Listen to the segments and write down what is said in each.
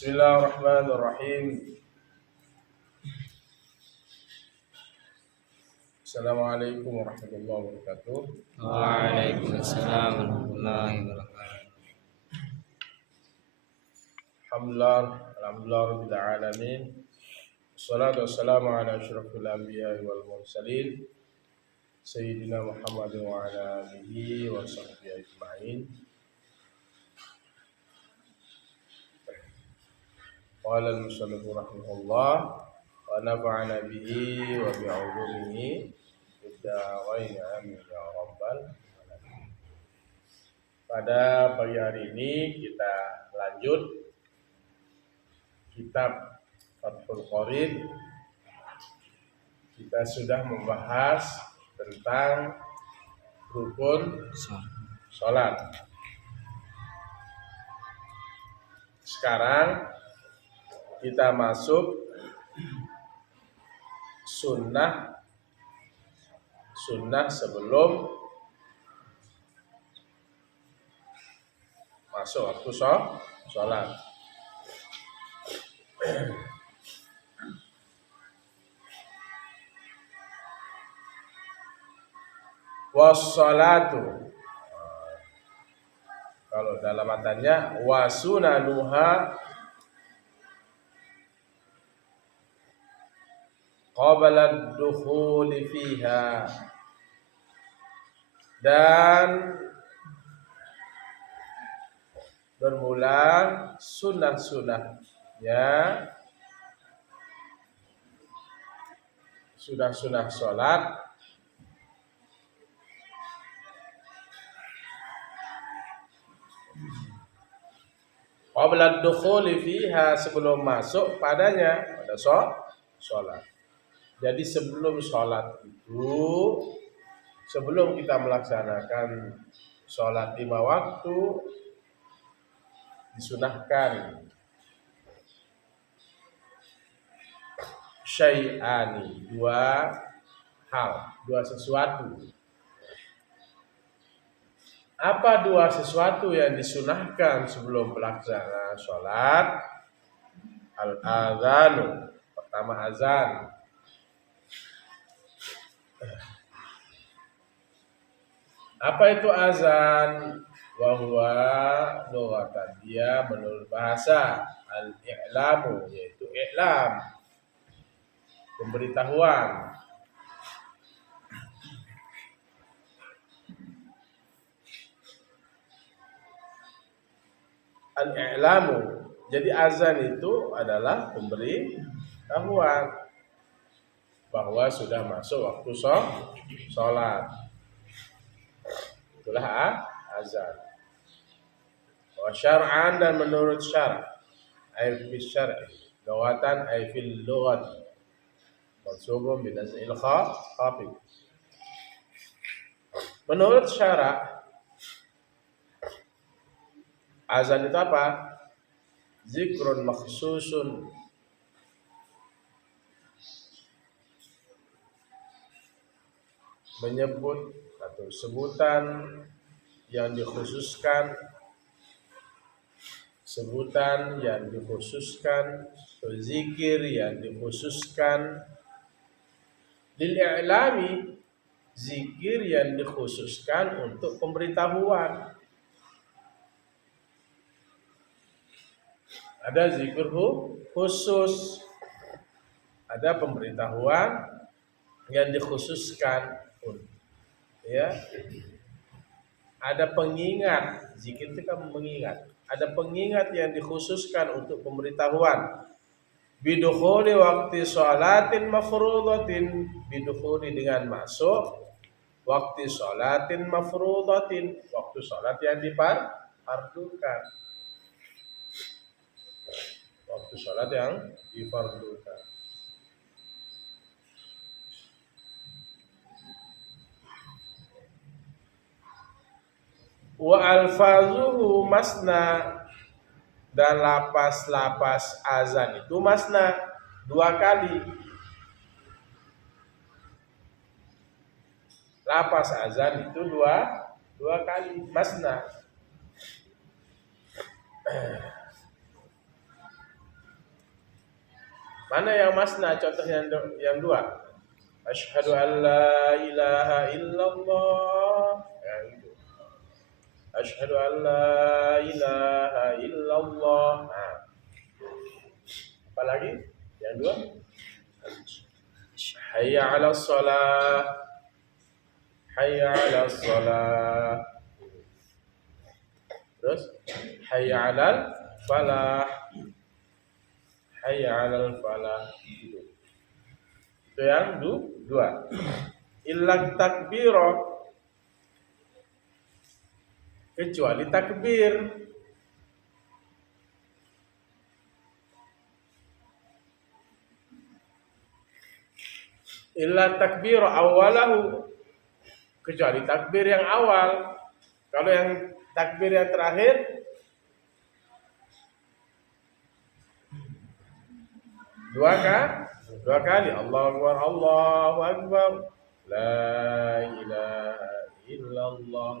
Bismillahirrahmanirrahim. Assalamualaikum warahmatullahi wabarakatuh. Waalaikumsalam warahmatullahi wabarakatuh. Alhamdulillah rabbil alamin. Wassalatu wassalamu ala asyrafil anbiya'i wal mursalin sayyidina Muhammadin wa ala alihi wa sahbihi ajma'in. Qala al-musannif rahimahullah wa nafa'ana bihi wa bi'ulumihi bid-darain amin ya rabbal alamin. Pada pagi hari ini kita lanjut kitab Fathul Qorib. Kita sudah membahas tentang rukun sholat. Sekarang kita masuk sunnah sebelum masuk waktu sholat. Wassalatu, kalau dalam matanya wasunanuha qabla ad-dukhuli fiha, dan bermula sunnah-sunnahnya, sunnah-sunnah sholat qabla ad-dukhuli fiha, sebelum masuk padanya, pada sholat. Jadi sebelum sholat itu, sebelum kita melaksanakan sholat 5 waktu, disunahkan syai'ani, dua sesuatu. Apa dua sesuatu yang disunahkan sebelum pelaksanaan sholat? Al-adhanu, pertama azan. Apa itu azan? Wahwa lughatan, dia menurut bahasa, al-i'lamu, yaitu i'lam, pemberitahuan. Al-i'lamu, jadi azan itu adalah pemberitahuan bahwa sudah masuk waktu sholat. Itulah azan. Wa syar'an, dan menurut syara', ay fi syar'i, lughatan ay fil lughati, mansubun bi naz'il khafid. Menurut syara', azan itu apa? Zikrun makhsusun, menyebut atau sebutan yang dikhususkan, atau zikir yang dikhususkan. Lil i'lami, zikir yang dikhususkan untuk pemberitahuan. Ada zikir khusus, ada pemberitahuan yang dikhususkan, ya. Ada pengingat, zikir itu kan mengingat. Ada pengingat yang dikhususkan untuk pemberitahuan. Bidukhuli waktu sholatin mafrudatin, bidukhuli dengan masuk waktu sholatin mafrudatin, waktu sholat yang difardukan. Waktu sholat yang difardukan. Wa alfazuhu masna, dan lapas-lapas azan itu masna, 2 kali. Lapas azan itu dua kali, masna. Mana yang masna? Contoh yang dua. Asyhadu an la ilaha illallah. Ya, gitu. Asyhadu an la ilaha illallah. Nah, apalagi? Yang dua. Hayya 'alas shalah. Hayya 'alas shalah. Terus hayya 'alal falah. Hayya 'alal falah. Itu yang dua. Illa takbira, kecuali takbir. Illa takbir awalahu, kecuali takbir yang awal. Kalau yang takbir yang terakhir dua kali. Allahu Akbar, Allahu Akbar, la ilaha illallah.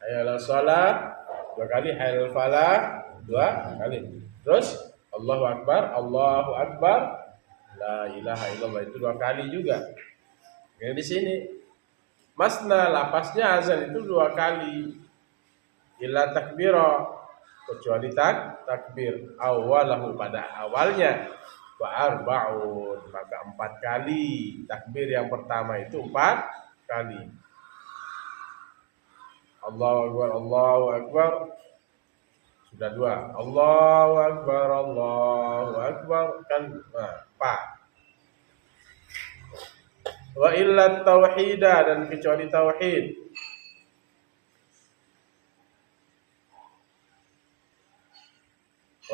Hayya shalah dua kali, hayya falah dua kali. Terus Allahu Akbar, Allahu Akbar, la ilaha illallah itu dua kali juga. Yang di sini masna, lapasnya azan itu dua kali. Illa takbira, kecuali takbir awalahu, pada awalnya. Wa arba'un, maka 4 kali. Takbir yang pertama itu 4 kali. Allahu Akbar, Allahu Akbar, sudah 2. Allahu Akbar, kan 4. Wa illa tauhida, dan kecuali tauhid.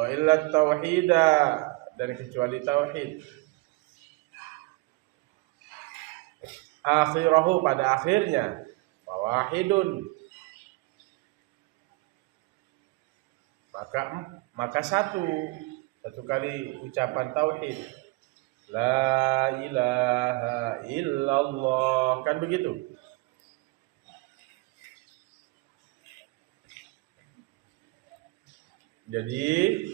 Wa illa tauhida, dan kecuali tauhid. Akhirahu, pada akhirnya. Wahidun, maka satu kali ucapan tauhid. La ilaha illallah, kan begitu. Jadi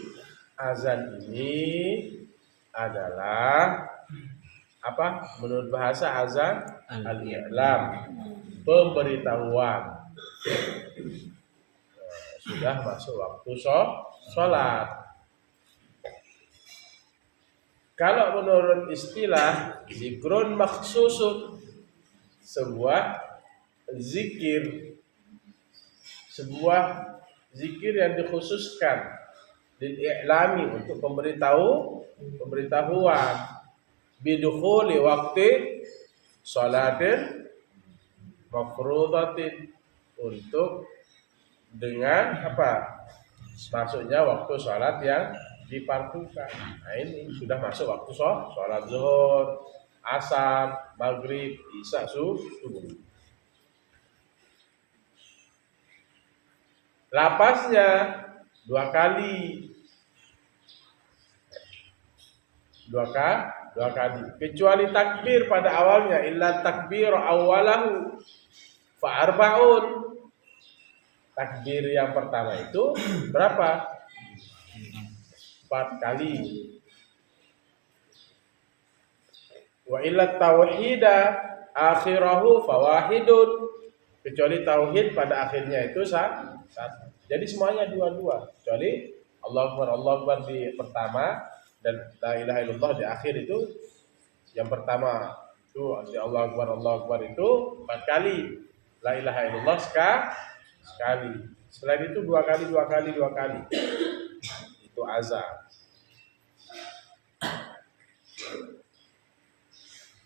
azan ini adalah apa? Menurut bahasa azan al-i'lam, pemberitahuan. Sudah masuk waktu sholat. Kalau menurut istilah zikrun makhsusun, sebuah zikir yang dikhususkan, lil-i'lami, untuk pemberitahuan, bidukhuli waktu sholatin mafrudatin, untuk dengan apa? Masuknya waktu sholat yang dipartukan. Nah, ini sudah masuk waktu sholat zuhur, asar, maghrib, isya, subuh. Lapasnya 2 kali. 2 kali. Kecuali takbir pada awalnya. Illa takbir awalahu fa arba'un. Takbir yang pertama itu berapa? 4 kali. Wa illa tauhida akhirahu fawahidun, kecuali tauhid pada akhirnya itu satu. Jadi semuanya dua-dua, kecuali Allahu Akbar di pertama dan la ilaha illallah di akhir. Itu yang pertama itu Allahu Akbar itu 4 kali, la ilaha illallah sekali. Selain itu 2 kali. Itu azan.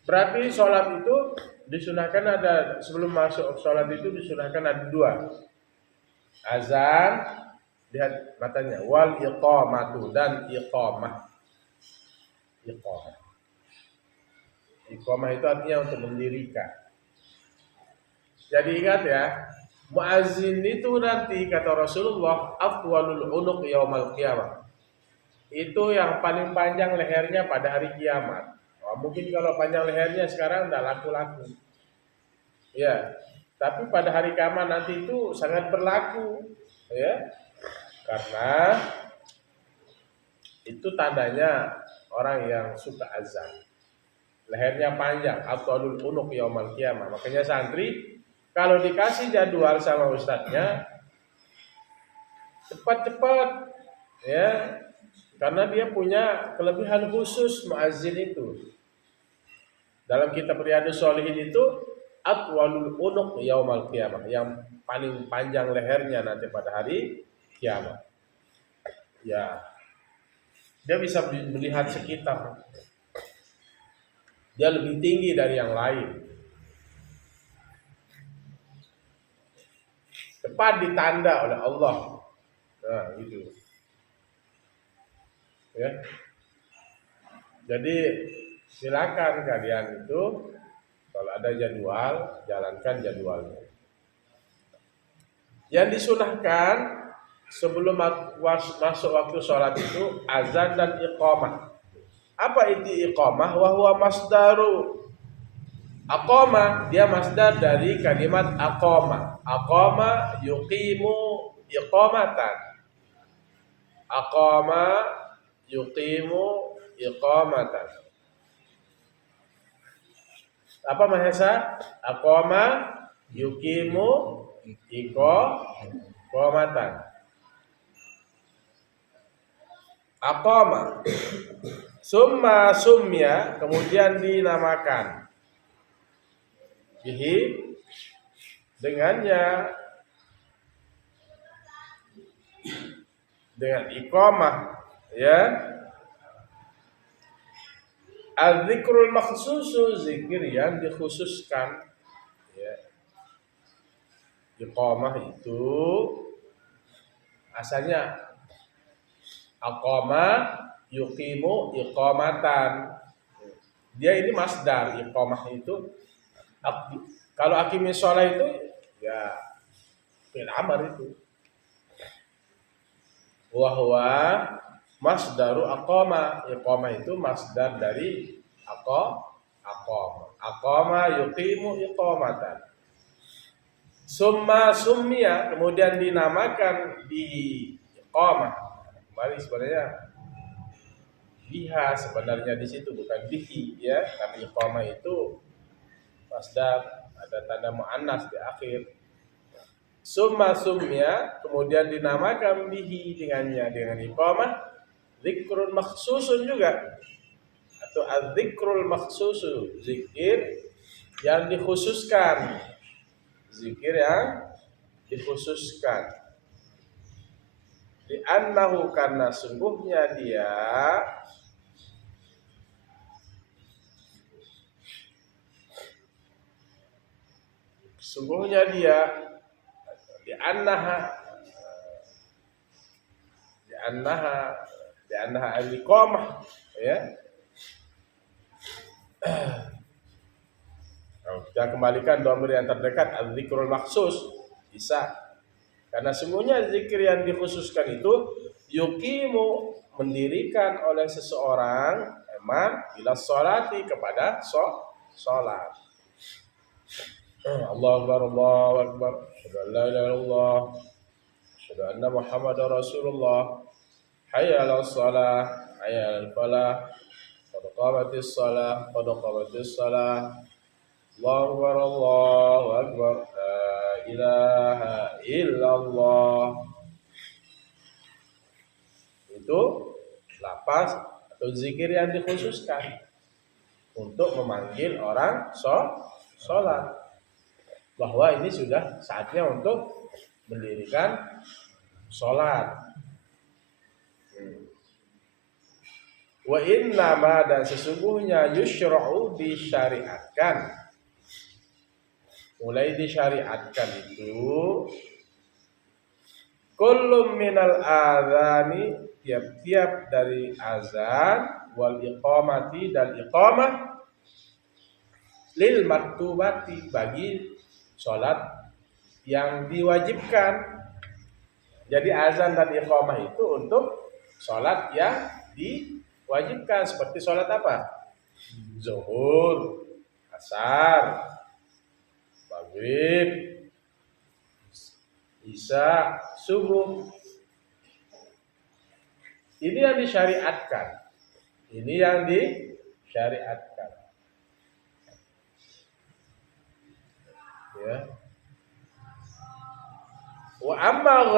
Berarti sholat itu disunahkan ada, sebelum masuk sholat itu disunahkan ada 2. Azan, lihat matanya, wal iqamatu, dan iqamah. Iqamah itu artinya untuk mendirikan. Jadi ingat ya, muazzin itu nanti kata Rasulullah afwalul unuq yaumal qiyamah. Itu yang paling panjang lehernya pada hari kiamat. Mungkin kalau panjang lehernya sekarang udah laku-laku. Ya, tapi pada hari kiamat nanti itu sangat berlaku, ya. Karena Itu tandanya orang yang suka azan. Lehernya panjang, atolul unuk yaumal qiyamah. Makanya santri kalau dikasih jadwal sama ustadznya cepat-cepat ya, karena dia punya kelebihan khusus muazzin itu. Dalam kitab Riyadhus Shalihin itu atwalul unuk yaumal qiyamah, yang paling panjang lehernya nanti pada hari kiamat. Ya, dia bisa melihat sekitar. Dia lebih tinggi dari yang lain. Tepat ditanda oleh Allah. Nah, gitu. Ya. Jadi silakan kalian itu kalau ada jadwal, jalankan jadwalnya. Yang disunahkan sebelum masuk waktu sholat itu azan dan iqamah. Apa itu iqamah? Wahwa masdaru aqama, dia masdar dari kalimat aqama. Aqama yuqimu iqamatan. Aqama yuqimu iqamatan. Apa mahasa? Aqama yuqimu iqamatan. Aqama. Summa sumya, kemudian dinamakan. Bihi, dengannya, dengan iqamah, ya. Az-zikrul makhsusu, zikir yang dikhususkan, ya. Iqamah itu asalnya aqama yuqimu iqamatan. Dia ini masdar. Iqamah itu kalau aqimis shalah itu ya fi'il amr itu. Wa huwa masdaru aqama. Iqamah itu masdar dari aqama. Aqama yuqimu iqamatan. Summa summiya, kemudian dinamakan di iqamah. Kembali sebenarnya biha, sebenarnya di situ bukan bihi, ya, karena iqamah itu masdar, ada tanda muannas di akhir. Summa summiya, kemudian dinamakan bihi, dengannya, dengan iqamah. Zikrul makhsusun juga, atau az-zikrul makhsusu, zikir yang dikhususkan. Zikir yang dikhususkan. Li'annahu, karena sungguhnya dia li'annaha al-iqamah, ya. Nah, kita kembalikan dhamir yang terdekat, az-zikrul maksus, bisa. Karena sungguhnya zikir yang dikhususkan itu yuqimu, mendirikan oleh seseorang eman ila sholati, kepada sholat. Allahu akbar, Allahu akbar, asyhadu an la ilaha illallah, asyhadu anna Muhammadar Rasulullah, hayya 'alas shalah, hayya 'alal falah, qad qamatis shalah, qad qamatis shalah. Allahu akbar, Allahu akbar, la ilaha illallah. Itu lafaz atau zikir yang dikhususkan untuk memanggil orang sholat, bahwa ini sudah saatnya untuk mendirikan sholat. Wa innama, dan sesungguhnya, yushra'u, disyariatkan. Mulai disyariatkan itu kullum minal adhani, tiap-tiap dari azan, wal iqamati, dan iqamah, lil maktubati, bagi sholat yang diwajibkan. Jadi azan dan iqamah itu untuk sholat yang diwajibkan, seperti sholat apa? Zuhur, asar, maghrib, isya, subuh. Ini yang disyariatkan. Ini yang disyariatkan. Ya. Wa amma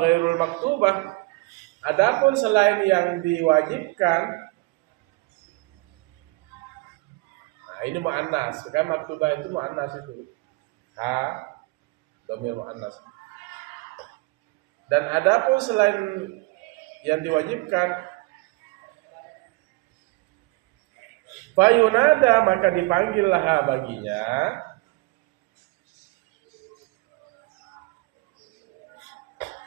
ghairul maktubah. Adapun selain yang diwajibkan, nah ini muannas, kan maktubah itu muannas itu. Ha, dhamir muannas. Dan adapun selain yang diwajibkan, fayunada maka dipanggillah baginya.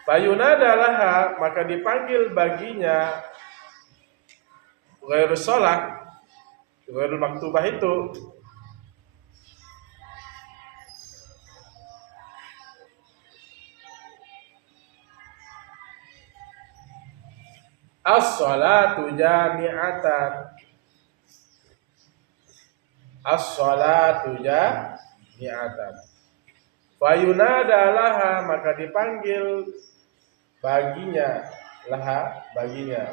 Fayunada laha maka dipanggil baginya ghairus shalah, ghairul maktubah itu. As-shalatu jami'atan. As-shalatu jami'atan. Fayunada laha maka dipanggil baginya,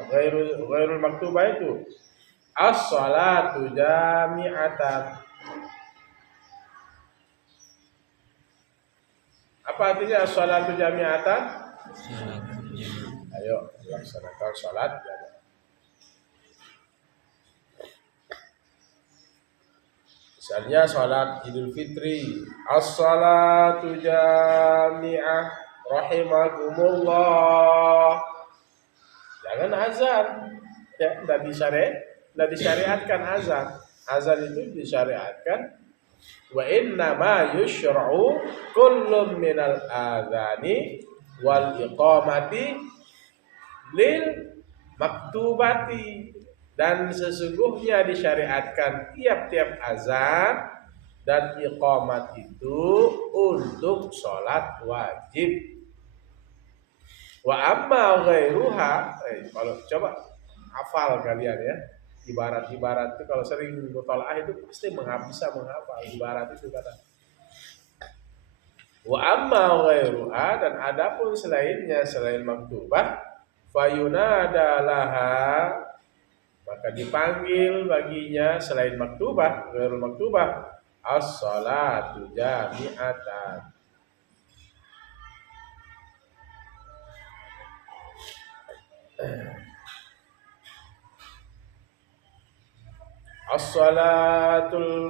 ghairul maktubah itu. As-shalatu jami'atan. Apa artinya as-shalatu jami'atan? Ayo laksanakan salat jamaah. Misalnya salat Idul Fitri, as-salatu jami'ah rahimakumullah. Jangan azan. Ya, enggak disyariatkan azan. Azan itu disyariatkan. Wa inna ma yushra'u kullum minal adhani wal iqamati lil maktubati, dan sesungguhnya disyariatkan tiap-tiap azan dan iqamat itu untuk sholat wajib. Wa amma ghairuha, kalau coba hafal kalian ya, ibarat-ibarat itu kalau sering mutalaah itu pasti bisa menghafal ibarat itu kata. Wa amma ghairuha, dan adapun selainnya selain maktubah, fayunada laha maka dipanggil baginya selain maktubah, ghairul maktubah, as-shalatu jami'atan. As-salatul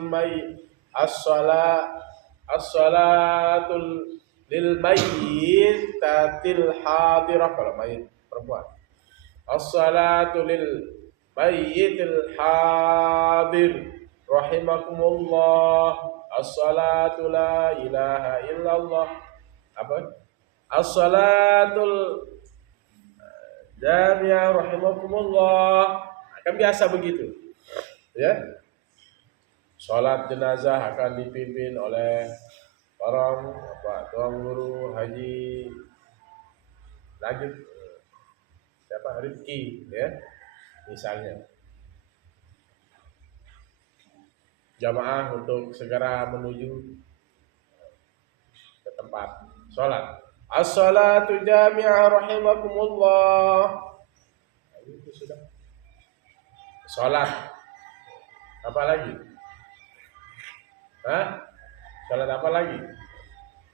lil mayyitatil hadirah, kalau mayit perempuan. As-salatu lil mayyitil hadir rahimakumullah. As-salatu la ilaha illallah. Apa? As-salatul jami'ah rahimakumullah. Kan biasa begitu. Ya. Salat jenazah akan dipimpin oleh tuan guru Haji Lanjut siapa, Rifki ya misalnya. Jamaah untuk segera menuju ke tempat sholat. As-salatu jami'ah rahimakumullah. Itu sudah. Sholat. Apa lagi? Sholat apa lagi?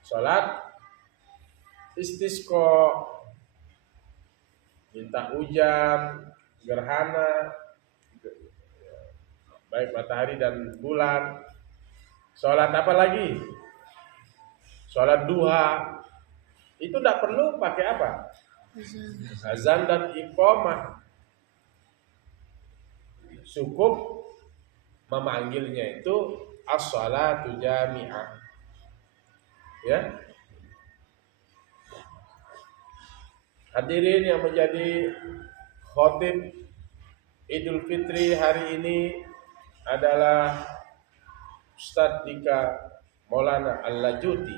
Sholat istisqa, minta hujan, gerhana, baik matahari dan bulan. Sholat apa lagi? Sholat duha. Itu tidak perlu pakai apa? Azan dan iqamah. Cukup memanggilnya itu as-shalatu jami'ah. Ya. Hadirin yang menjadi khatib Idul Fitri hari ini adalah Ustadz Dika Maulana Al-Lajuti,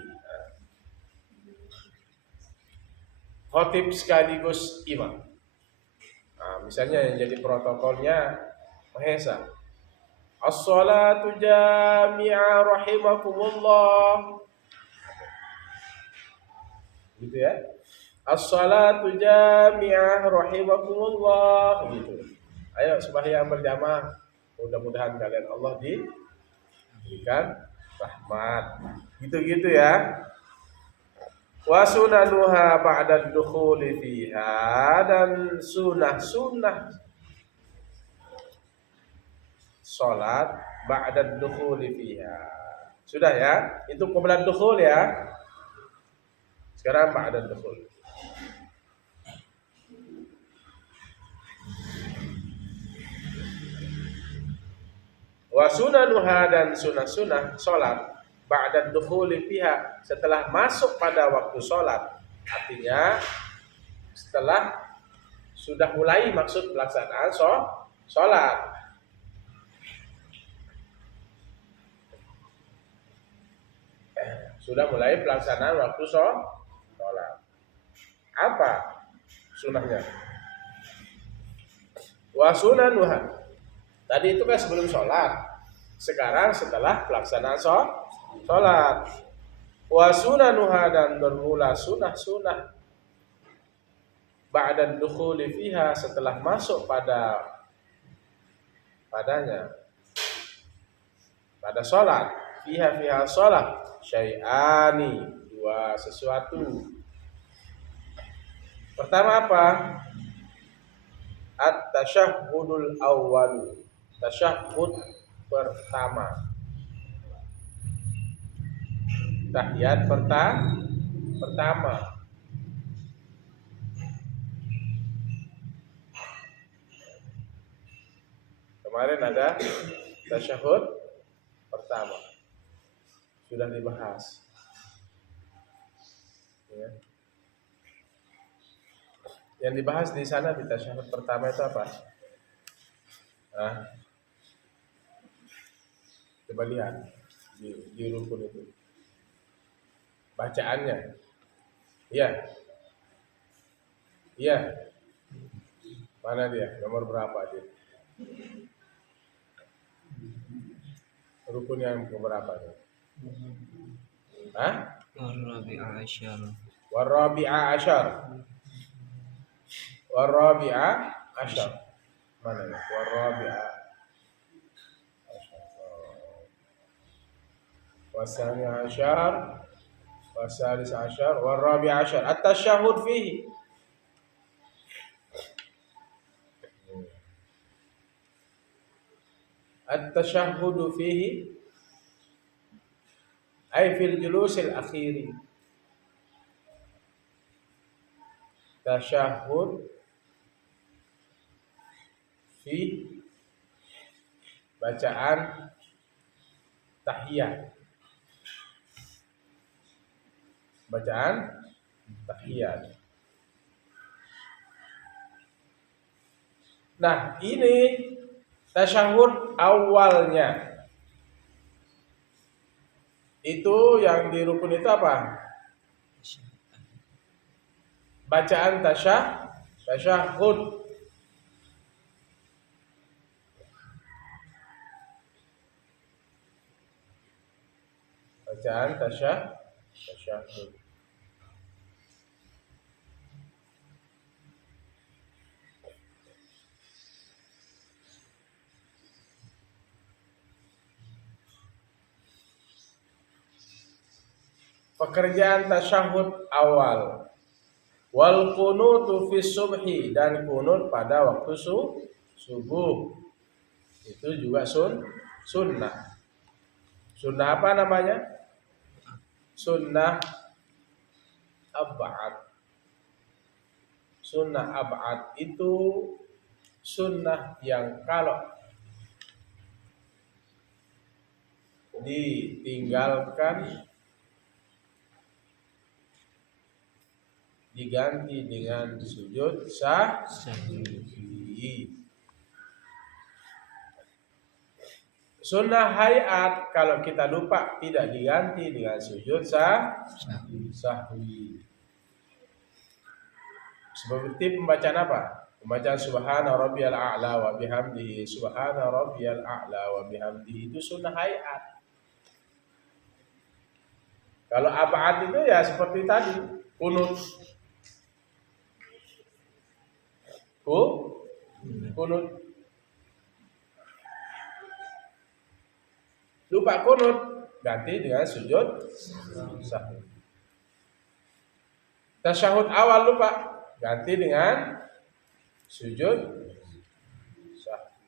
khatib sekaligus imam. Misalnya yang jadi protokolnya Mahesa. As-salatu jami'ah rahimakumullah. Gitu ya. As-salatu jami'ah rahimakumullah gitu. Ayo sembahyang berjamaah. Mudah-mudahan kalian Allah diberikan rahmat. Gitu-gitu ya. Wa sunanuha ba'da dukhuli fiha, dan sunnah-sunnah salat ba'da dukhuli fiha. Sudah ya? Itu qabla dukhul ya. Sekarang ba'da dukhul. Wa sunanuha, dan sunah-sunah salat ba'da dukhuli fiha, setelah masuk pada waktu salat. Artinya setelah sudah mulai maksud pelaksanaan salat. Sudah mulai pelaksanaan waktu salat. Apa sunahnya? Wa sunanuha. Tadi itu kan sebelum sholat. Sekarang setelah pelaksanaan sholat. Wa sunanuha, dan bermula sunah-sunah ba'da dukhuli fiha, setelah masuk padanya, pada sholat. Fiha sholat. Syai'ani, dua sesuatu. Pertama apa? At-tasyahhudul awwal. Tasyahud pertama. Tahiyat pertama. Kemarin ada tasyahud pertama. Sudah dibahas. Ya. Yang dibahas di sana di tasyahud pertama itu apa? Coba lihat di rukun itu. Bacaannya. Iya. Iya. Mana dia? Nomor berapa dia? Rukun yang keberapa dia? Ar-rabi'a asyar. Warabi'a asyar. Warabi'a asyar. Mana ya? Warabi'a asyar. Wasani asyar. Wasalis asyar. Warabi'a asyar. At-tasyahud fihi. At-tasyahhudu fihi ay fil julusil akhiri. Tasyahhud fi bacaan tahiyat. Bacaan tahiyat. Nah, ini tasyahud awalnya. Itu yang di rukun itu apa? Bacaan tasyahud. Bacaan tasyahud. Pekerjaan tasyahud awal. Wal qunutu fi subhi, dan kunut pada waktu subuh. Itu juga sunnah. Sunnah apa namanya? Sunnah ab'ad. Sunnah ab'ad itu sunnah yang kalau ditinggalkan diganti dengan sujud sahwi. Sunnah hayat kalau kita lupa tidak diganti dengan sujud sahwi. Seperti pembacaan apa? Pembacaan subhana rabbiyal a'la wa bihamdihi, subhana rabbiyal a'la wa bihamdihi, itu sunnah hayat. Kalau ab'ad itu ya seperti tadi, kunut. kunut. Lupa kunut, ganti dengan sujud sahwi. Tasyahud awal lupa, ganti dengan sujud sahwi.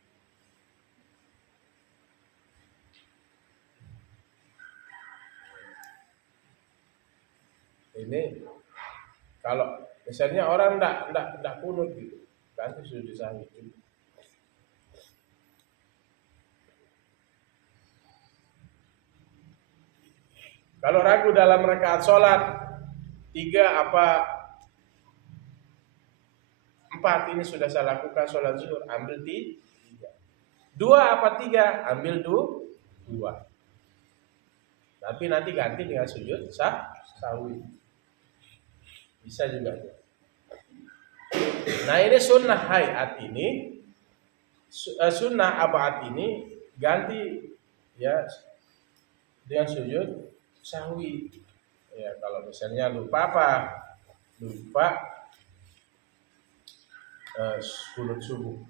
Ini kalau misalnya orang enggak kunut gitu, ganti sujud sahwi. Kalau ragu dalam rakaat sholat 3 apa 4 ini sudah saya lakukan sholat zuhur, ambil 3. 2 apa 3, ambil 2. Tapi nanti ganti dengan sujud sahwi. Bisa juga. Nah ini sunnah hayat ini, sunnah abaat ini ganti ya dengan sujud sahwi. Ya kalau misalnya lupa apa? Lupa kunut subuh,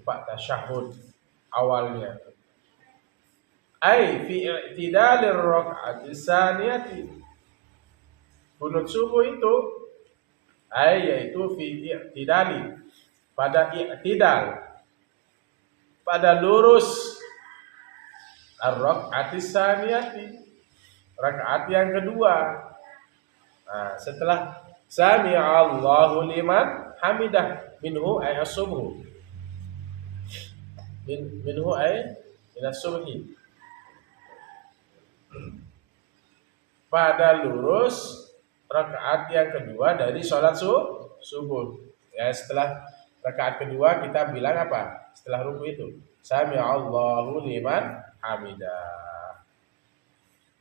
lupa tasyahud awalnya. Ai fi i'tidalir raka'ati tsaniyati. Kunut subuh itu yaitu fi i'tidali, pada i'tidal, pada lurus ar-raka'ati tsaniyati, rakaat yang kedua. Nah, setelah sami'allahu liman hamidah, minhu ay as-subhu, minhu ay minas subhi, pada lurus rakaat yang kedua dari sholat subuh. Ya, setelah rakaat kedua kita bilang apa? Setelah ruku itu, sami'allahu liman hamidah.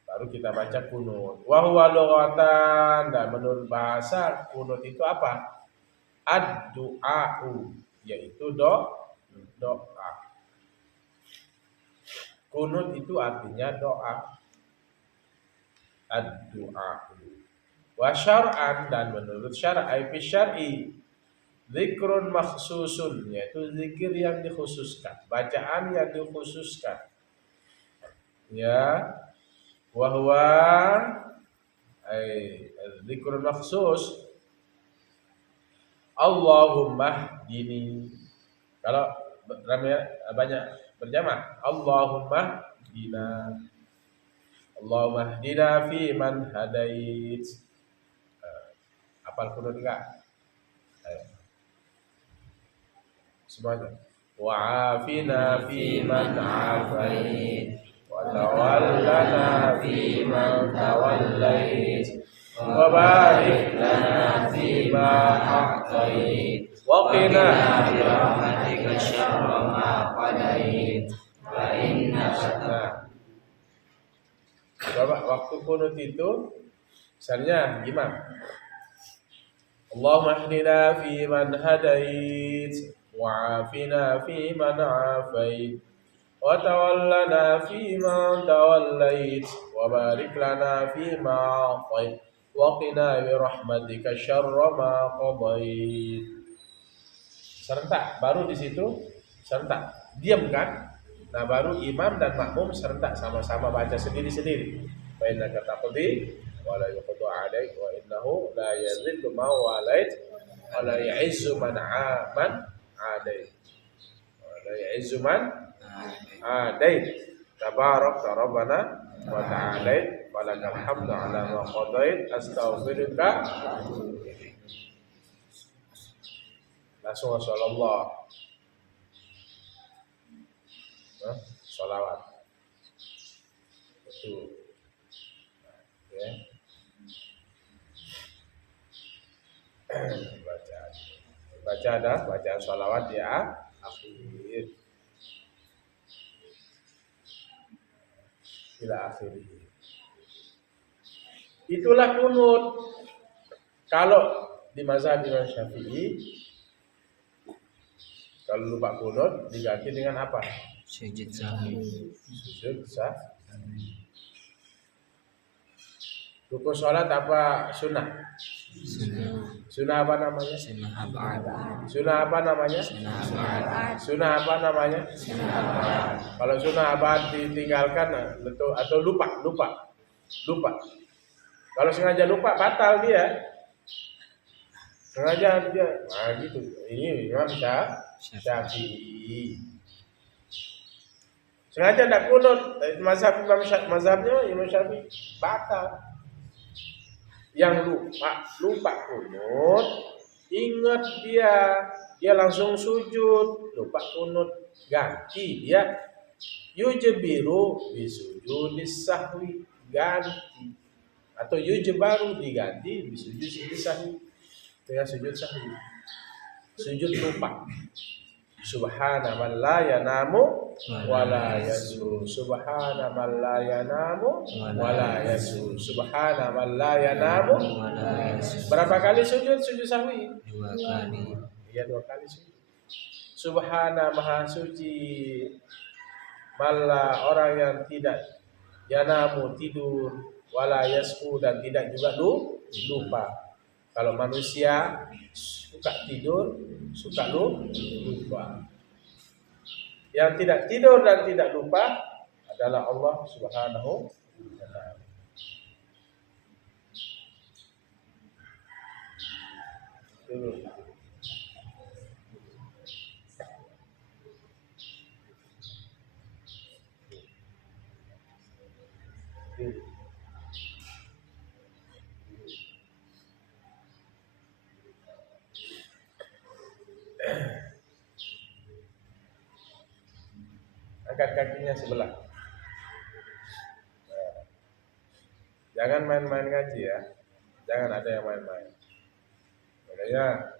Baru kita baca kunut. Wa huwa lughatan, dan menurut bahasa kunut itu apa? Ad-du'a'u, yaitu doa. Kunut itu artinya doa. Ad-du'a'u. Wa syar'an, dan menurut syar'i fi syar'i zikrun makhsusun, yaitu zikir yang dikhususkan, bacaan yang dikhususkan. Ya, wa huwa zikrun makhsus Allahumma hdini. Kalau banyak berjamaah, Allahumma hdina, Allahumma hdina fi man hadait. Apal kunut enggak? Semuanya. Wa'afina fi man afait, wa tawallana fi man tawallait, wa barik lana fi ma a'tait, wa qina bi rahmatika syarra ma qadait, wa innaka. Coba waktu kunut itu misalnya gimana? Allahumma hdina fi man hadait, wa'afina fi man afait, wa tawallana fi man tawallait, wa barik lana fi ma a'tait, wa qina bi rahmatika syarra ma qadait. Serentak, baru di situ serentak. Diam kan? Nah, baru imam dan makmum serentak sama-sama baca sendiri-sendiri. Fa innaka taqdi wa la yuqda 'alaik, wa innahu la yazillu ma walait wa la ya'izzu man 'adait. Wa la ya'izzu man 'adait. Tabarak rabbana wa ta'alait, wa lakal hamdu 'ala ma qadait, astaghfiruka. Langsung sallallahu salawat itu ya. Bacaan salawat ya akhir ila akhirih. Itulah kunut. Kalau di mazhab Imam Syafi'i, kalau lupa kunut diganti dengan apa? Sujud sahwi. Sujud sahwi. Rukun sholat apa sunnah? Sunnah. Sunnah apa namanya? Sunnah abad. Sunnah apa namanya? Sunnah abad. Sunnah apa namanya? Sunnah abad. Kalau sunnah abad ditinggalkan atau lupa. Kalau sengaja lupa batal dia. Sengaja dia, gitu. Ini Imam Syafi'i. Sengaja tidak kunut, mazhabnya Imam Syafi'i batal. Yang lupa kunut, ingat dia langsung sujud, lupa kunut, ganti dia yujbiru bisujudis sahwi, ganti atau yujbaru diganti bisujudis sahwi dengan sujud sahwi, sujud lupa. Subhana man la yanamu wa la yasu. Subhana man la yanamu wa la yasu. Subhana man la yanamu. Berapa kali sujud sahwi? 2 kali. Iya, 2 kali sujud. Subhana maha suci malla orang yang tidak yanamu tidur, wala yasu dan tidak juga lupa. Kalau manusia suka tidur, suka lupa. Yang tidak tidur dan tidak lupa adalah Allah Subhanahu wa ta'ala. Angkat kakinya sebelah. Jangan main-main ngaji ya. Jangan ada yang main-main. Makanya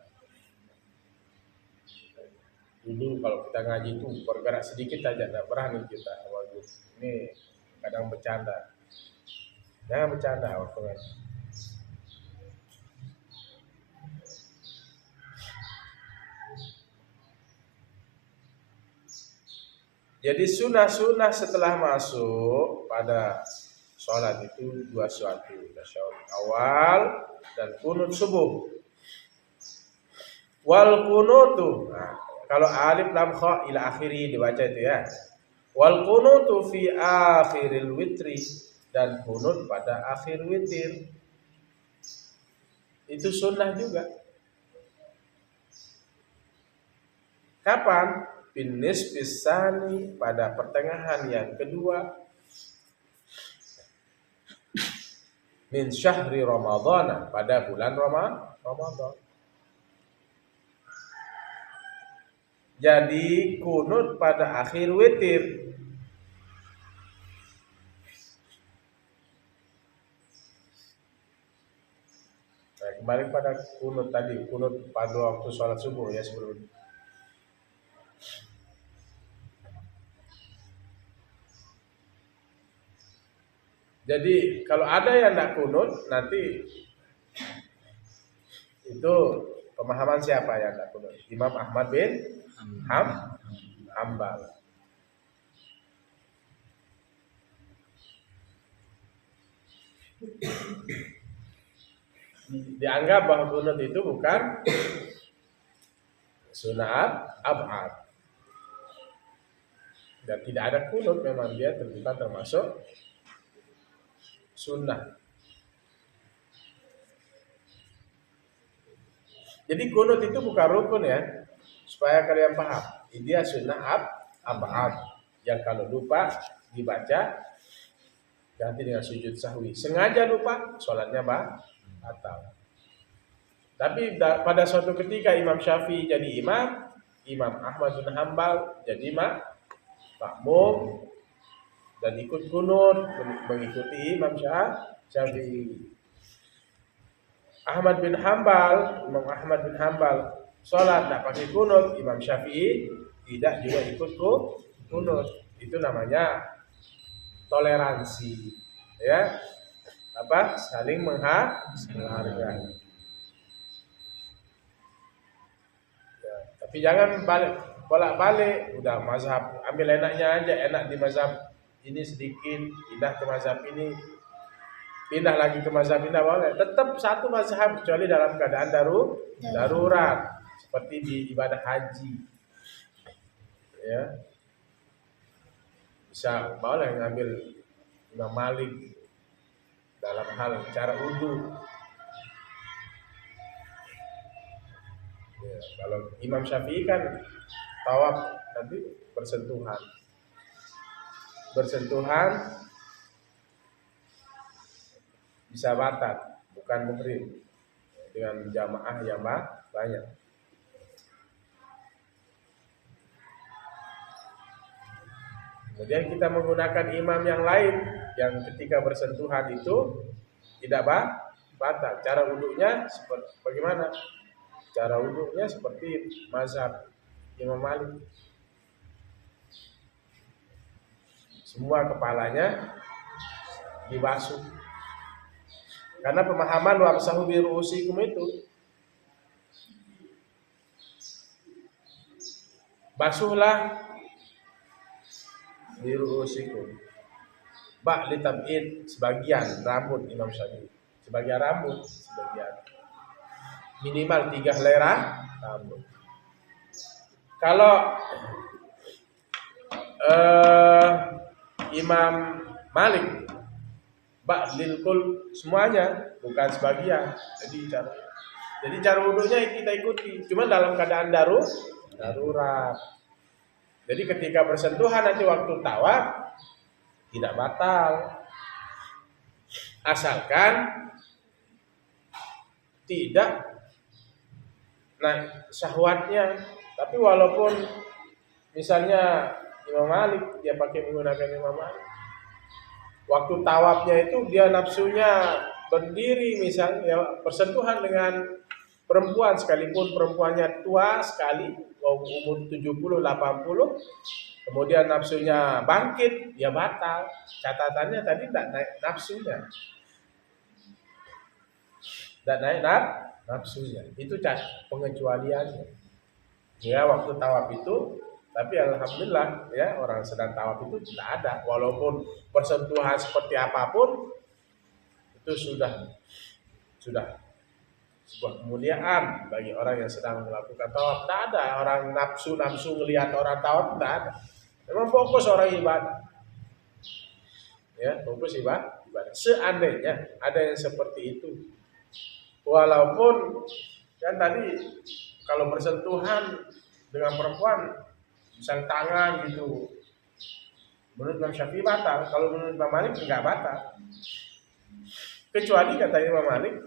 dulu kalau kita ngaji itu bergerak sedikit aja tidak berani kita. Ini kadang bercanda. Jangan bercanda waktu ngaji. Jadi sunnah-sunnah setelah masuk pada sholat itu 2 suatu, tasyahud awal dan kunut subuh. Wal kunutu, nah, kalau alif lam kha ila akhiri dibaca itu ya. Wal kunutu fi akhiril witri, dan kunut pada akhir witir. Itu sunnah juga. Kapan? Binis pisani, pada pertengahan yang kedua min syahri Ramadhan, pada bulan Ramadan. Jadi kunut pada akhir witir. Nah, kembali pada kunut tadi, kunut pada waktu sholat subuh ya sebelum. Jadi kalau ada yang tidak kunut, nanti itu pemahaman siapa yang tidak kunut? Imam Ahmad bin Hambal. Dianggap bahwa kunut itu bukan sunnah abad. Dan tidak ada kunut, memang dia bukan termasuk sunnah. Jadi kunut itu bukan rukun ya, supaya kalian paham. Dia sunnah abad yang kalau lupa dibaca ganti dengan sujud sahwi. Sengaja lupa, sholatnya batal. Tapi pada suatu ketika Imam Syafi'i jadi imam, Imam Ahmad bin Hambal jadi makmum dan ikut kunut mengikuti Imam Syafi'i. Imam Ahmad bin Hambal sholat tidak pakai kunut, Imam Syafi'i tidak juga ikut kunut. Itu namanya toleransi, ya. Saling menghargai. Ya, tapi jangan bolak-balik, udah mazhab ambil enaknya aja, enak di mazhab ini sedikit, pindah ke mazhab ini. pindah lagi ke mazhab pindah boleh. Tetap satu mazhab kecuali dalam keadaan darurat seperti di ibadah haji. Ya. Bisa boleh ngambil Imam Malik dalam hal cara wudu. Ya, kalau Imam Syafi'i kan tawaf nanti bersentuhan bisa batal, bukan muhrim dengan jamaah yang banyak. Kemudian kita menggunakan imam yang lain yang ketika bersentuhan itu tidak batal. Cara wudhunya seperti bagaimana? Cara wudhunya seperti mazhab Imam Malik. Semua kepalanya dibasuh. Karena pemahaman wamsahu bi ru'usikum itu basuhlah bi ru'usikum. Ba' li tab'id sebagian rambut Imam Syafi'i. Sebagian rambut, sebagian. Minimal 3 helai rambut. Kalau Imam Malik ba'dil kul semuanya, bukan sebagian. Jadi cara wudunya kita ikuti, cuma dalam keadaan darurat. Jadi ketika bersentuhan nanti waktu tawaf tidak batal. Asalkan tidak naik syahwatnya. Tapi walaupun misalnya Imam Malik dia pakai menggunakan Imam Malik, waktu tawafnya itu dia nafsunya berdiri misalnya bersentuhan dengan perempuan sekalipun perempuannya tua sekali umur 70 80, kemudian nafsunya bangkit ya batal. Catatannya tadi tidak naik nafsunya. Tidak naik nafsunya. Itu pengecualiannya. Ya waktu tawaf itu, tapi alhamdulillah ya orang sedang tawaf itu tidak ada, walaupun bersentuhan seperti apapun itu sudah sebuah kemuliaan bagi orang yang sedang melakukan tawaf. Tidak ada orang nafsu melihat orang tawaf, tidak ada. Memang fokus orang ibadah. Ya, fokus ibadah. Seandainya ada yang seperti itu, walaupun kan tadi kalau bersentuhan dengan perempuan misal tangan gitu, menurut Imam Syafi'i batal. Kalau menurut Imam Malik enggak batal. Kecuali kata Imam Malik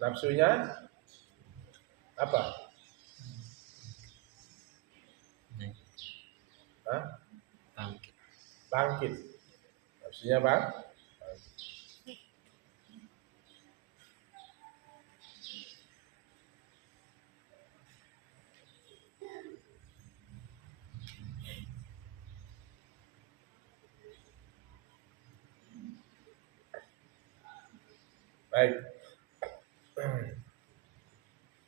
nafsunya apa? Bangkit. Nafsunya bangkit. Baik.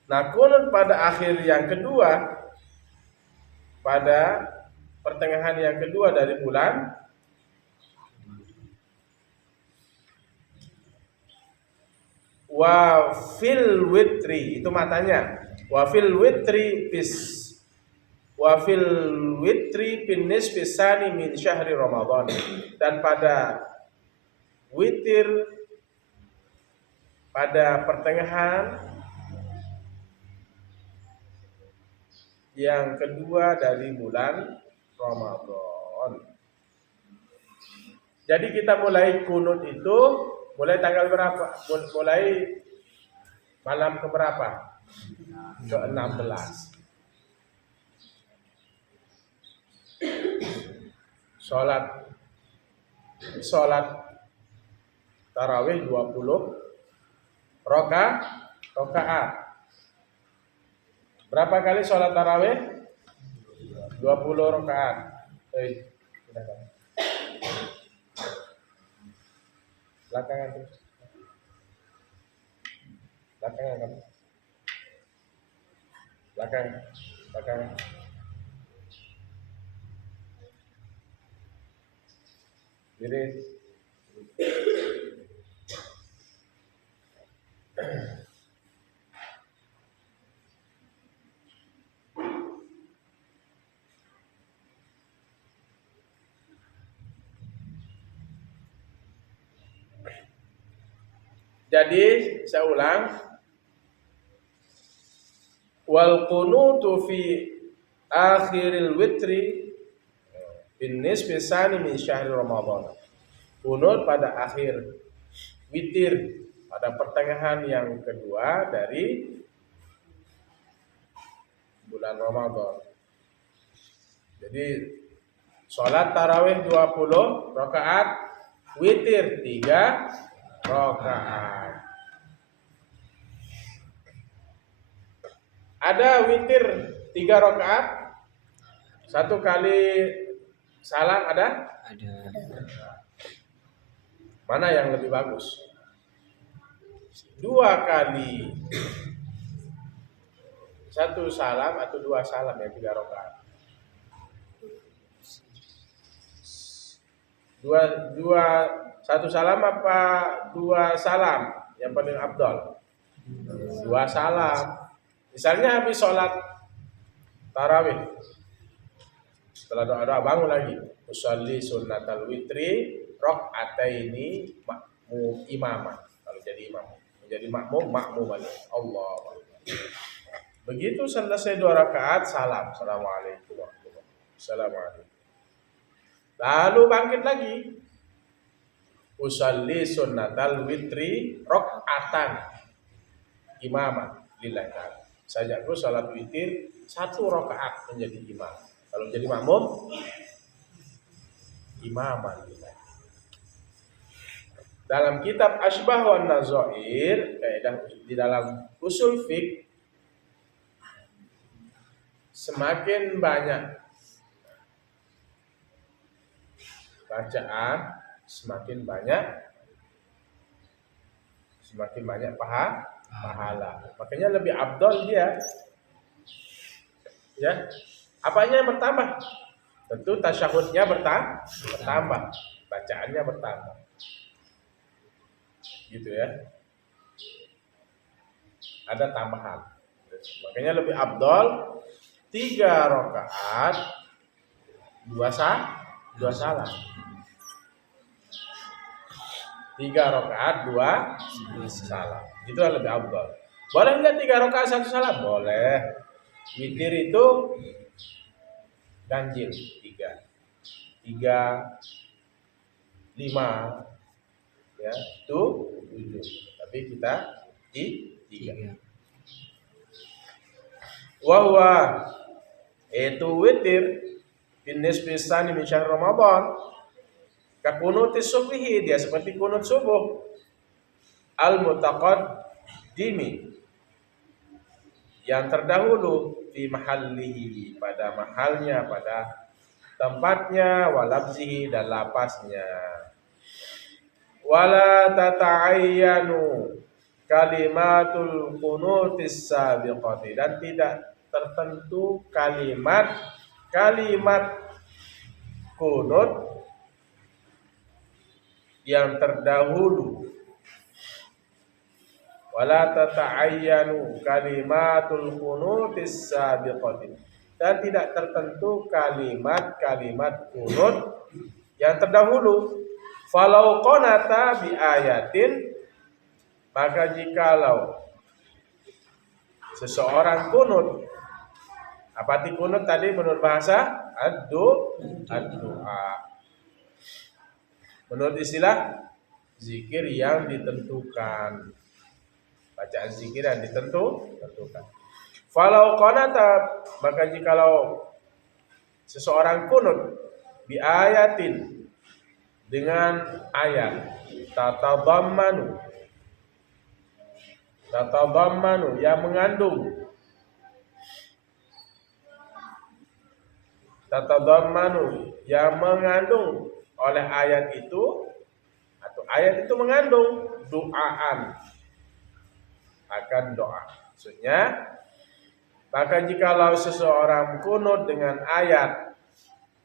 Nah, kunut pada akhir yang kedua, pada pertengahan yang kedua dari bulan wa fil witri, itu matanya. Wa fil witri fin nisfi tsani min syahri Ramadan. Dan pada witir pada pertengahan yang kedua dari bulan Ramadan. Jadi kita mulai kunut itu mulai tanggal berapa? Mulai malam ke berapa? Ke-16. Salat tarawih 20 rakaat. Berapa kali sholat tarawih? 20 rakaat. Belakangan terus. Belakang kan? Belakang. Belakang. Diri. Jadi saya ulang, wal qunutu fi akhiril witri bin nisfi tsani min syahri Ramadan. Kunut pada akhir witir pada pertengahan yang kedua dari bulan Ramadan. Jadi sholat tarawih 20 rakaat, witir 3 rakaat. Ada witir 3 rakaat, 1 kali salam ada? Ada. Mana yang lebih bagus? 2 kali 1 salam atau 2 salam yang 3 rakaat? Satu salam apa 2 salam yang paling afdal? 2 salam. Misalnya habis sholat tarawih, setelah doa-doa bangun lagi, usolli sunnatal witri rakaataini makmum imamah. Kalau jadi imam, menjadi makmum aja. Allah. Begitu selesai 2 rakaat, salam, assalamualaikum warahmatullahi wabarakatuh. Assalamualaikum. Lalu bangkit lagi, usolli sunnatal witri rakaatan imamah lillahi ta'ala. Sajaku salat witir 1 rakaat menjadi imam. Kalau jadi makmum, imaman. Dalam kitab Asbah wan Nazair, kaidah di dalam usul fiqh, semakin banyak bacaan, semakin banyak pahala. Makanya lebih afdal dia. Ya. Apanya yang bertambah? Tentu tasyahudnya bertambah, bacaannya bertambah. Gitu ya. Ada tambahan. Makanya lebih afdal 3 rakaat 2 salam. 3 rakaat 2 salam. Itu yang lebih afdal. Boleh enggak 3 rakaat 1 salam? Boleh. Witir itu ganjil 3, 5, ya, itu 7. Tapi kita di 3. Wahwa itu witir bin nisfi tsani min syahr Ramadan. Ka kunutis subhi, dia seperti kunut subuh. Al mutaqaddimi, yang terdahulu, fi mahallihi, pada mahalnya, pada tempatnya, walabzihi, dan lapasnya. Wala tata'ayyanu kalimatul kunutis sabiqati, dan tidak tertentu kalimat kunut yang terdahulu. Wala tata'ayyanu kalimatul kunutis sabiqati, dan tidak tertentu kalimat kunut yang terdahulu. Falau qanata bi ayatin, maka jikalau seseorang kunut, apa arti kunut tadi menurut bahasa? Ad-du'a. Menurut istilah zikir yang ditentukan. Bacaan zikir yang ditentukan. Falau qanata, maka jikalau seseorang kunut bi ayatin, dengan ayat tatadammanu yang mengandung, oleh ayat itu, atau ayat itu mengandung duaan, akan doa. Maksudnya, maka jikalau seseorang kunut dengan ayat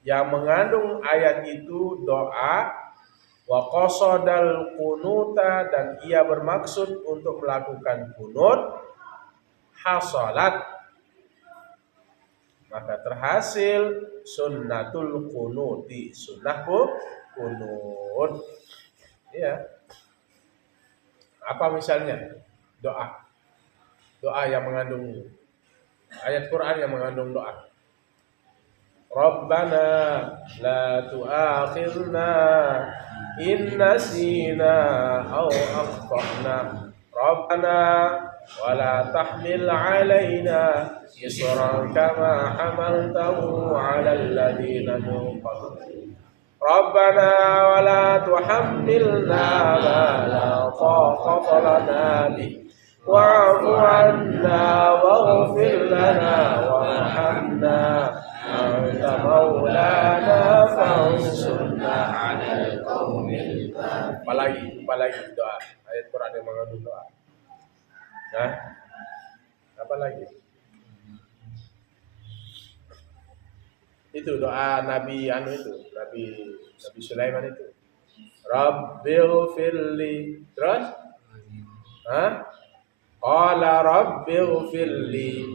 yang mengandung ayat itu doa, wa qasadal kunuta, dan ia bermaksud untuk melakukan kunut, hasalat, maka terhasil sunnatul kunuti, sunnah kunut. Ya. Apa misalnya? Doa yang mengandung ayat Quran yang mengandung doa. Rabbana la tu'akhirna in nasina aw akhtana. Rabbana wa la tahmil 'alaina isran kama hamaltahu 'alal ladzina min qablina. Rabbana wa la tuhammilna ma la taqata lana bihi wa'fu 'anna waghfir lana warhamna anta maulana fansurna 'alal qaumil kafirin. Apalagi doa ayat Quran yang mengandung doa. Nah, apa lagi? Itu doa Nabi Nabi Sulaiman itu. Rabbil firli. Terus? Qala rabbil firli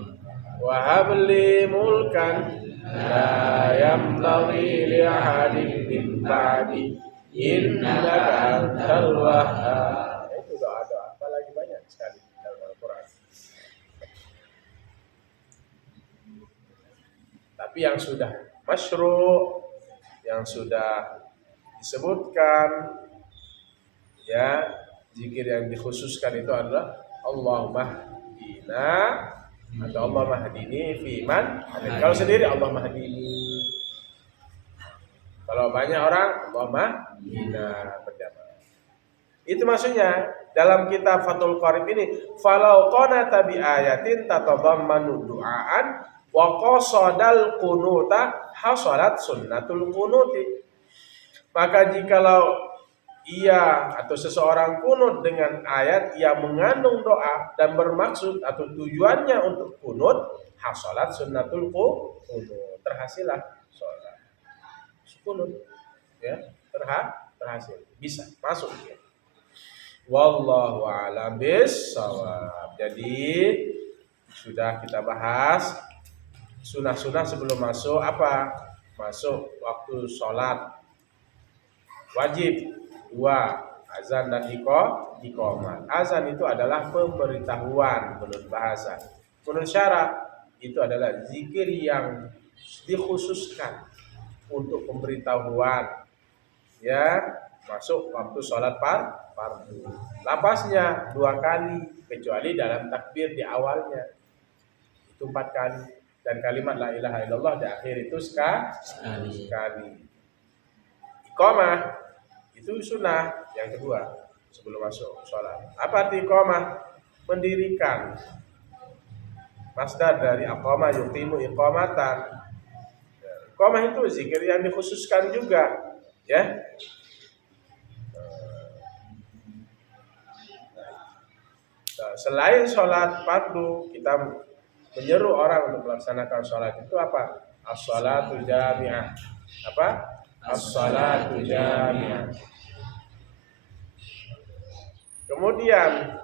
wa habli mulkan la yamlaghi li ahadin min ba'di innaka antal wahhab. Itu doa-doa apalagi banyak sekali dalam Al-Qur'an. Tapi yang sudah masyru', yang sudah disebutkan, ya, zikir yang dikhususkan itu adalah Allahumma hdina atau Allahumma hdini fiman. Kalau sendiri Allahumma hdini. Kalau banyak orang Allahumma hdina berjamaah. Itu maksudnya dalam kitab Fathul Qarib ini, falau qanata bi ayatin tatadammanu du'aan wa qasadal qunuta hasalat sunnatul qunuti. Maka jikalau ia atau seseorang kunut dengan ayat yang mengandung doa dan bermaksud atau tujuannya untuk kunut, hasalat sunnatul kunut, terhasillah sholat kunut, ya, terhasil, bisa masuk, ya. Wallahu a'lam bissawab. Jadi sudah kita bahas sunah-sunah sebelum masuk apa? Masuk waktu sholat wajib. 2. Azan dan iqamah. Azan itu adalah pemberitahuan menurut bahasa. Menurut syarak itu adalah zikir yang dikhususkan untuk pemberitahuan, ya, masuk waktu sholat fardu. Lapasnya 2 kali kecuali dalam takbir di awalnya. Itu 4 kali. Dan kalimat la ilaha illallah di akhir itu sekali. Iqamah itu sunnah yang kedua sebelum masuk sholat. Apa arti iqamah? Mendirikan. Masdar dari aqama yuqimu iqamatan. Iqamah itu zikir yang dikhususkan juga, ya. Selain sholat fardu, kita menyeru orang untuk melaksanakan sholat itu apa? As-shalatu jami'ah. Apa? As-shalatu jami'ah. Kemudian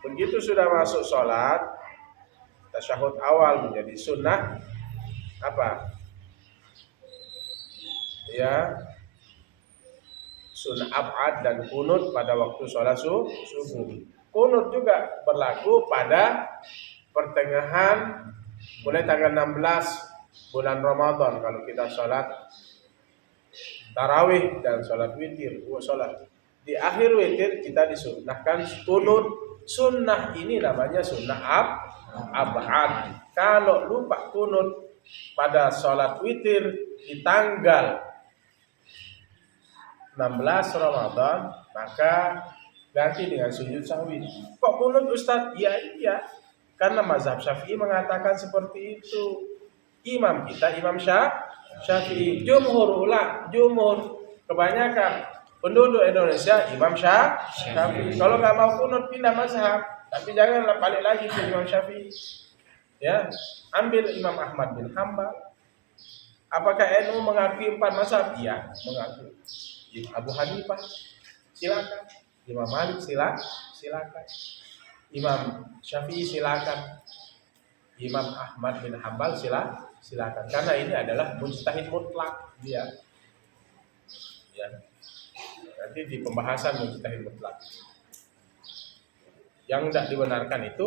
begitu sudah masuk sholat, tasyahud awal menjadi sunnah apa? Ya, sunnah ab'ad dan kunut pada waktu sholat subuh. Kunut juga berlaku pada pertengahan mulai tanggal 16 bulan Ramadan kalau kita sholat tarawih dan sholat witir. Di akhir witir kita disunnahkan kunut. Sunnah ini namanya sunnah ab'ad. Kalau lupa kunut pada sholat witir di tanggal 16 Ramadan, maka ganti dengan sujud sahwi. Kok kunut Ustaz? Iya, karena mazhab Syafi'i mengatakan seperti itu. Imam kita Imam Syafi'i, jumhur kebanyakan penduduk Indonesia Imam Syafi'i. Kalau nggak mau kunut pindah mazhab. Tapi janganlah balik lagi ke Imam Syafi'i. Ya, ambil Imam Ahmad bin Hambal. Apakah NU mengakui 4 mazhab? Iya, mengakui. Abu Hanifah silakan, Imam Malik silakan, Imam Syafi'i silakan, Imam Ahmad bin Hambal silakan. Karena ini adalah mujtahid mutlak dia. Ya. Nanti di pembahasan mujtahid mutlak. Yang tidak dibenarkan itu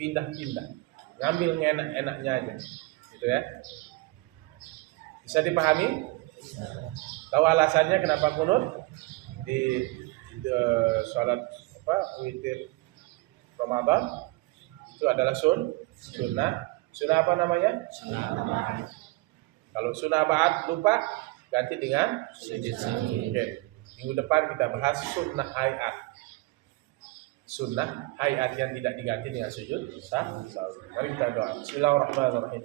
pindah-pindah, ngambil enak-enaknya aja, gitu ya. Bisa dipahami? Tahu alasannya kenapa kunut di sholat witir Ramadan itu adalah sunnah apa namanya? Kalau sunnah ba'ad lupa ganti dengan Sujud sahwi. Oke. Minggu depan kita bahas sunnah hayat. Sunnah hayat yang tidak diganti dengan sujud sahwi. Mari kita doa. Bismillahirrahmanirrahim.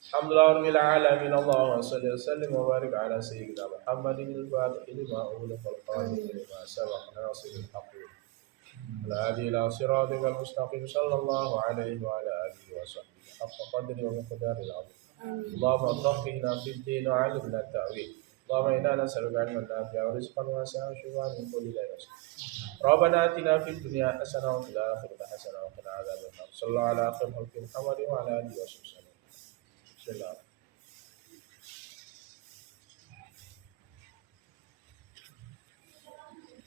Alhamdulillahirabbil alamin. Allahumma shalli wa sallim wa barik ala sayyidina Muhammadin al-fatih lima ughliqa wal khatimi lima sabaqa nasiril haqq. Ala alihi ila siratikal mustaqim sallallahu alaihi wa ala alihi wa sahbihi haqqa qadri wa miqdaril azim. Allahumma faqqihna fid din wa 'allimna at-ta'wil. Allahumma inna nas'aluka 'ilman nafi'an wa rizqan wasi'an wa shifaan min kulli da'in. Rabbana atina fid dunya hasanah wa fil akhirati hasanah wa qina adzaban nar. Sallallahu ala khairil Muhammadin wa ala alihi wa sahbihi. Bismillah.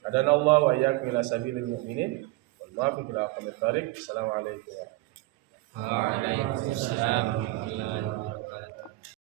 Adana Allah wa iyyakum ila sabilil mu'minin wal muwaffiq ila aqwamit thariq. Assalamualaikum warahmatullahi wabarakatuh. Waalaikumsalam warahmatullahi wabarakatuh.